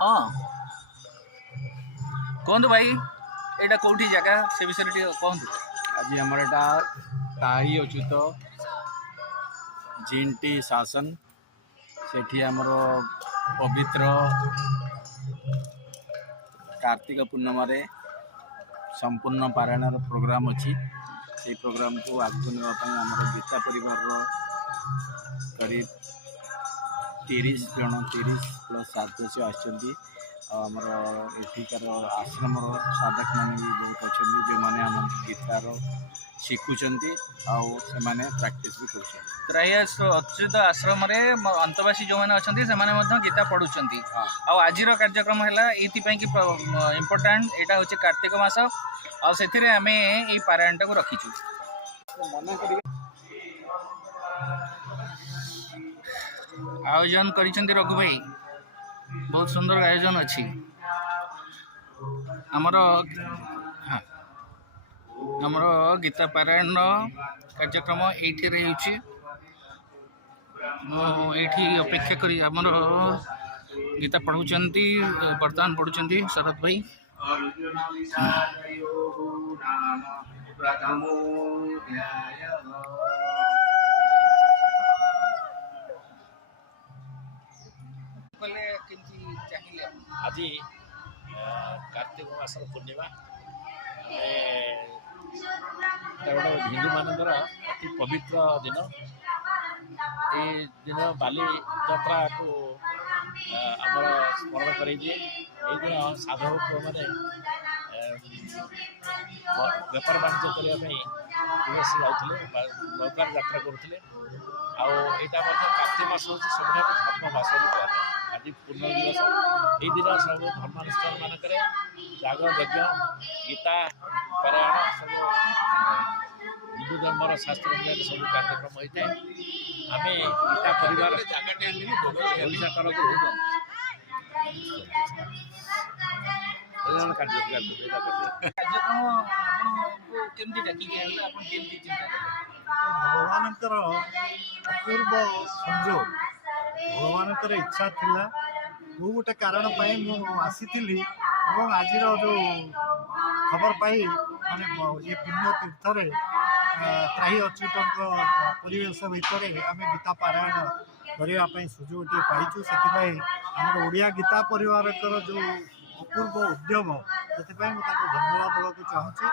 हाँ कहतु भाई यहाँ कौटी जगह से विषय कहतु। आज आमर एटा ताही अच्युत जीनटी शासन सेठी आमर पवित्र कार्तिक पूर्णिमा संपूर्ण पारायण प्रोग्राम अच्छी से प्रोग्राम को आगू नापी आमर गीता परिवार करीब 30 जन 30 प्लस सदस्य आमर एठिकार आश्रम साधक मैंने भी बहुत अच्छा जो मैंने आम गीतार शिखुंट आने प्राक्ट भी कर अच्युत आश्रम अंतवासी जो मैंने अच्छा से गीता पढ़ुं। आज कार्यक्रम है कि इम्पोर्टाट यहाँ हूँ कार्तिक मास आम ये पारायणटा को रखीचु। आयोजन कर रघु भाई बहुत सुंदर आयोजन अच्छी आमर हाँ आमर गीता पारायण कार्यक्रम ये अपेक्षा करी आमर गीता पढ़ुंट वर्तमान पढ़ुंट शरद भाई। आज कार्तिक मास पूर्णिमा गोटे हिंदू मानकर अति पवित्र दिन ये दिन बाली यात्रा को आमर स्मरण कर दिन साधु पुओ मैंने बेपार बाणिज्य करने विदेश जाते नौकार यात्रा करुले आईटा कार्तिक मास हूँ सब धर्म मास कहते आज पूर्ण दिवस यही दिन सब धर्मानुष्ठान मानक याग यज्ञ गीता पारायण सब हिंदू धर्मर शास्त्र अनुसार सब कार्यक्रम होता है। आम गीता परिवार ओडिशा तरफ भगवान अपूर्व संजोग भगवान इच्छा थिला मु गोटे कारण आसी आज जो खबर पाई माने ये पुण्य तीर्थ त्राही अच्युत परिवेश भितर आम गीता पारायण करने सुजोग पाइचु से आम ओडिया गीता परिवार जो अपूर्व उद्यम से धन्यवाद देवाक चाहूँगी।